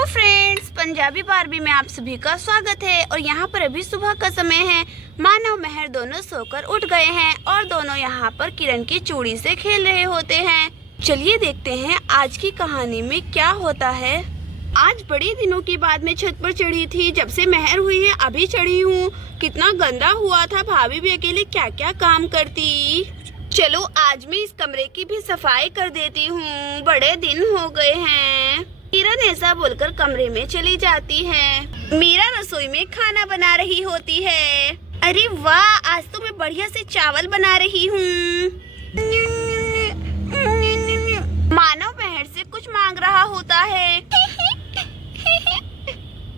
Hello friends, Punjabi Barbie में आप सभी का स्वागत है। और यहाँ पर अभी सुबह का समय है। मानव महर दोनों सोकर उठ गए हैं और दोनों यहाँ पर किरण की चूड़ी से खेल रहे होते हैं। चलिए देखते हैं आज की कहानी में क्या होता है। आज बड़े दिनों के बाद मैं छत पर चढ़ी थी। जब से महर हुई है अभी चढ़ी हूँ। कितना गंदा हुआ था, भाभी भी अकेले क्या क्या काम करती। चलो आज मैं इस कमरे की भी सफाई कर देती हूँ, बड़े दिन हो गए हैं। किरण ऐसा बोलकर कमरे में चली जाती है। मीरा रसोई में खाना बना रही होती है। अरे वाह, आज तो मैं बढ़िया से चावल बना रही हूँ। मानव महर से कुछ मांग रहा होता है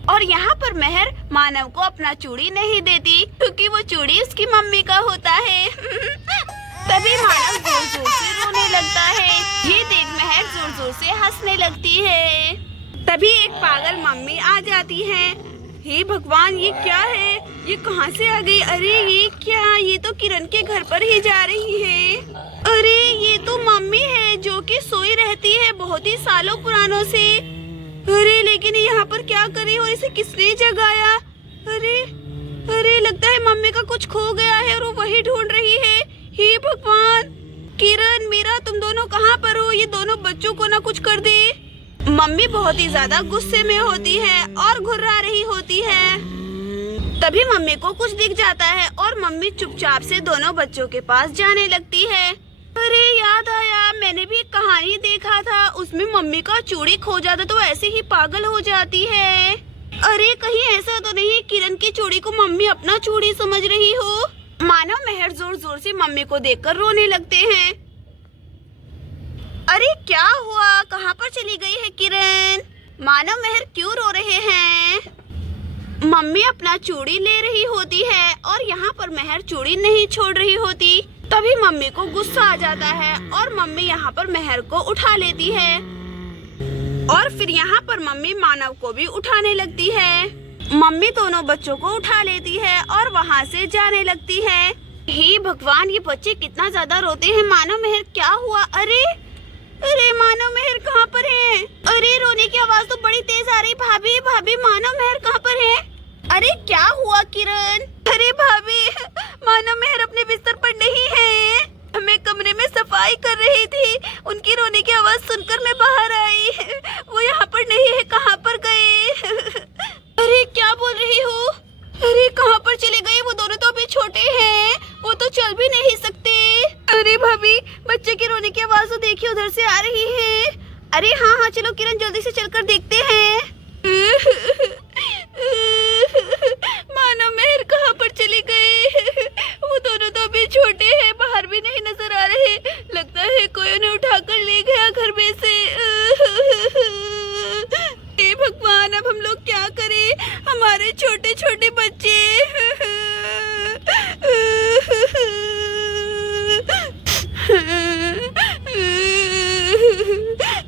और यहाँ पर महर मानव को अपना चूड़ी नहीं देती क्योंकि वो चूड़ी उसकी मम्मी का होता है। तभी मानव जोर जोर से रोने लगता है। ये देख महर जोर जोर से हंसने लगती है। तभी एक पागल मम्मी आ जाती है। हे भगवान, ये क्या है? ये कहाँ से आ गई? अरे ये क्या, ये तो किरण के घर पर ही जा रही है। अरे ये तो मम्मी है जो कि सोई रहती है बहुत ही सालों पुरानों से। अरे लेकिन यहाँ पर क्या करी और इसे किसने जगाया? अरे लगता है मम्मी का कुछ खो गया है और वो वही ढूंढ रही है। हे भगवान, किरण मीरा तुम दोनों कहाँ पर हो? ये दोनों बच्चों को ना कुछ कर दे। मम्मी बहुत ही ज्यादा गुस्से में होती है और घुर्रा रही होती है। तभी मम्मी को कुछ दिख जाता है और मम्मी चुपचाप से दोनों बच्चों के पास जाने लगती है। अरे याद आया, मैंने भी एक कहानी देखा था, उसमें मम्मी का चूड़ी खो जाता तो ऐसे ही पागल हो जाती है। अरे कहीं ऐसा तो नहीं किरण की चूड़ी को मम्मी अपना चूड़ी समझ रही हो? मानव महर जोर जोर से मम्मी को देखकर रोने लगते हैं। अरे क्या हुआ, कहाँ पर चली गई है किरण? मानव महर क्यों रो रहे हैं? मम्मी अपना चूड़ी ले रही होती है और यहाँ पर महर चूड़ी नहीं छोड़ रही होती। तभी मम्मी को गुस्सा आ जाता है और मम्मी यहाँ पर महर को उठा लेती है और फिर यहाँ पर मम्मी मानव को भी उठाने लगती है। मम्मी दोनों बच्चों को उठा लेती है और वहाँ से जाने लगती है। हे भगवान, ये बच्चे कितना ज्यादा रोते हैं। मानव महर क्या हुआ? अरे मानव महर कहाँ पर है? अरे रोने की आवाज तो बड़ी तेज आ रही। भाभी भाभी, मानव महर कहाँ पर है? अरे क्या हुआ किरण? अरे भाभी, मानव महर अपने बिस्तर पर नहीं है। मैं कमरे में सफाई कर रही थी, उनकी रोने की आवाज सुनकर मैं बाहर आई। वो यहाँ पर नहीं है, कहाँ पर गए? अरे क्या बोल रही हो? अरे कहाँ पर चले गए? वो दोनों तो अभी छोटे हैं, वो तो चल भी नहीं सकते। अरे भाभी, बच्चे के रोने की आवाज तो देखिए उधर से आ रही है। अरे हाँ चलो किरण, जल्दी से चलकर देखते हैं। मानव महर कहाँ पर चले गए? वो दोनों तो अभी छोटे हैं, बाहर भी नहीं नजर आ रहे। लगता है कोई उन्हें उठाकर ले गया घर में से। हे भगवान, अब हम लोग क्या करें? हमारे छोटे छोटे बच्चे।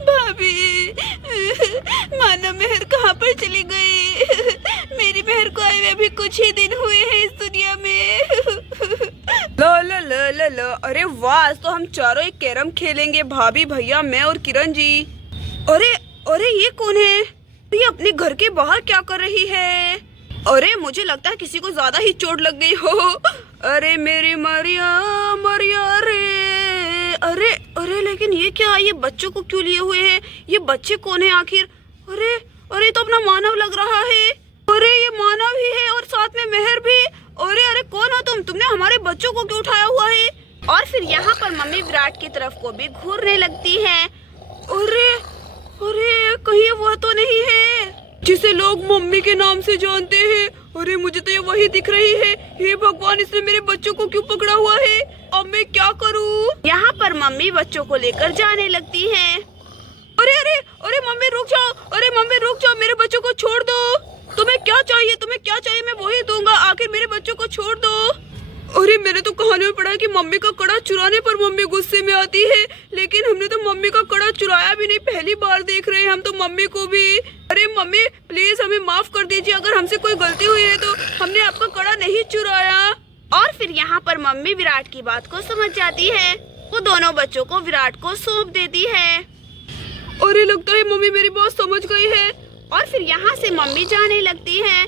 भाभी, मानव महर कहाँ पर चली गई? मेरी महर को आए हुए अभी कुछ ही दिन हुए हैं इस दुनिया में। लो। अरे वाह, आज तो हम चारों एक कैरम खेलेंगे, भाभी भैया मैं और किरण जी। अरे ये कौन है? ये अपने घर के बाहर क्या कर रही है? अरे मुझे लगता है किसी को ज्यादा ही चोट लग गई हो। अरे मेरी मरिया रे। अरे लेकिन ये क्या, ये बच्चों को क्यों लिए हुए हैं? ये बच्चे कौन है आखिर? अरे तो अपना मानव लग रहा है। अरे ये मानव ही है और साथ में महर भी। अरे कौन हो तुमने हमारे बच्चों को क्यों उठाया हुआ है? और फिर यहाँ पर मम्मी विराट की तरफ को भी घूरने लगती है। अरे कहीं वह तो नहीं है जिसे लोग मम्मी के नाम से जानते हैं? अरे मुझे तो ये वही दिख रही है। हे भगवान, इसने मेरे बच्चों को क्यों पकड़ा हुआ है? अब मैं क्या करूँ? यहाँ पर मम्मी बच्चों को लेकर जाने लगती है। अरे मम्मी रुक जाओ। अरे मम्मी रुक जाओ, मेरे बच्चों को छोड़ दो। तुम्हें क्या चाहिए? मैं वही दूंगा, आखिर मेरे बच्चों को छोड़ दो। अरे मैंने तो कहानी में पढ़ा है कि मम्मी का कड़ा चुराने पर मम्मी गुस्से में आती है, लेकिन हमने तो मम्मी का कड़ा चुराया भी नहीं, पहली बार देख रहे हैं हम तो मम्मी को भी। अरे मम्मी प्लीज हमें माफ कर दीजिए, अगर हमसे कोई गलती हुई है तो हमने आपका कड़ा नहीं चुराया। और फिर यहाँ पर मम्मी विराट की बात को समझ जाती है। वो दोनों बच्चों को विराट को सौंप देती है। अरे लगता है मम्मी मेरी बात समझ गई है। और फिर यहाँ से मम्मी जाने लगती है।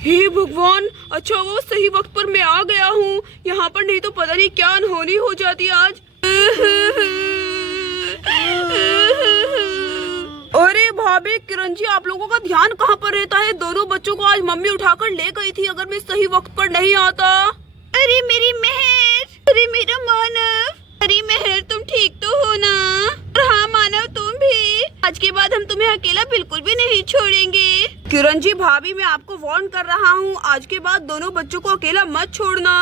हे भगवान, अच्छा वो सही वक्त पर मैं आ गया हूँ यहाँ पर, नहीं तो पता नहीं क्या अनहोनी हो जाती आज। अरे भाभी, किरण जी, आप लोगों का ध्यान कहाँ पर रहता है? दोनों बच्चों को आज मम्मी उठाकर ले गई थी, अगर मैं सही वक्त पर नहीं आता। अरे मेरी मेहर, अरे मेरा मानव, अरे मेहर तुम ठीक तो हो ना? और हाँ मानव, तुम भी। आज के बाद हम तुम्हें अकेला बिल्कुल भी नहीं छोड़ेंगे। किरण जी, भाभी मैं आपको वार्न कर रहा हूँ, आज के बाद दोनों बच्चों को अकेला मत छोड़ना।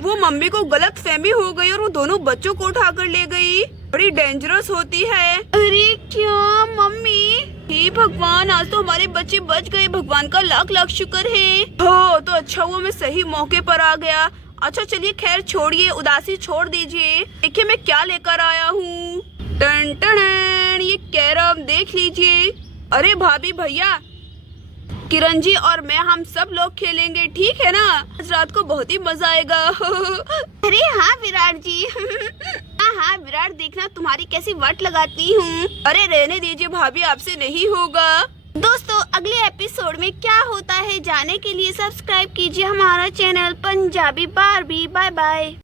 वो मम्मी को गलत फहमी हो गई और वो दोनों बच्चों को उठाकर ले गई, बड़ी डेंजरस होती है। अरे क्या मम्मी? हे भगवान, आज तो हमारे बच्चे बच गए, भगवान का लाख लाख शुक्र है। हो तो अच्छा हुआ मैं सही मौके पर आ गया। अच्छा चलिए, खैर छोड़िए, उदासी छोड़ दीजिए। देखिए मैं क्या लेकर आया हूँ। टन टन, ये कैरम देख लीजिए। अरे भाभी भैया, किरण जी और मैं, हम सब लोग खेलेंगे, ठीक है ना? आज रात को बहुत ही मजा आएगा। अरे हाँ विराट जी। हाँ विराट, देखना तुम्हारी कैसी वट लगाती हूँ। अरे रहने दीजिए भाभी, आपसे नहीं होगा। दोस्तों, अगले एपिसोड में क्या होता है जानने के लिए सब्सक्राइब कीजिए हमारा channel Punjabi Barbie. Bye bye.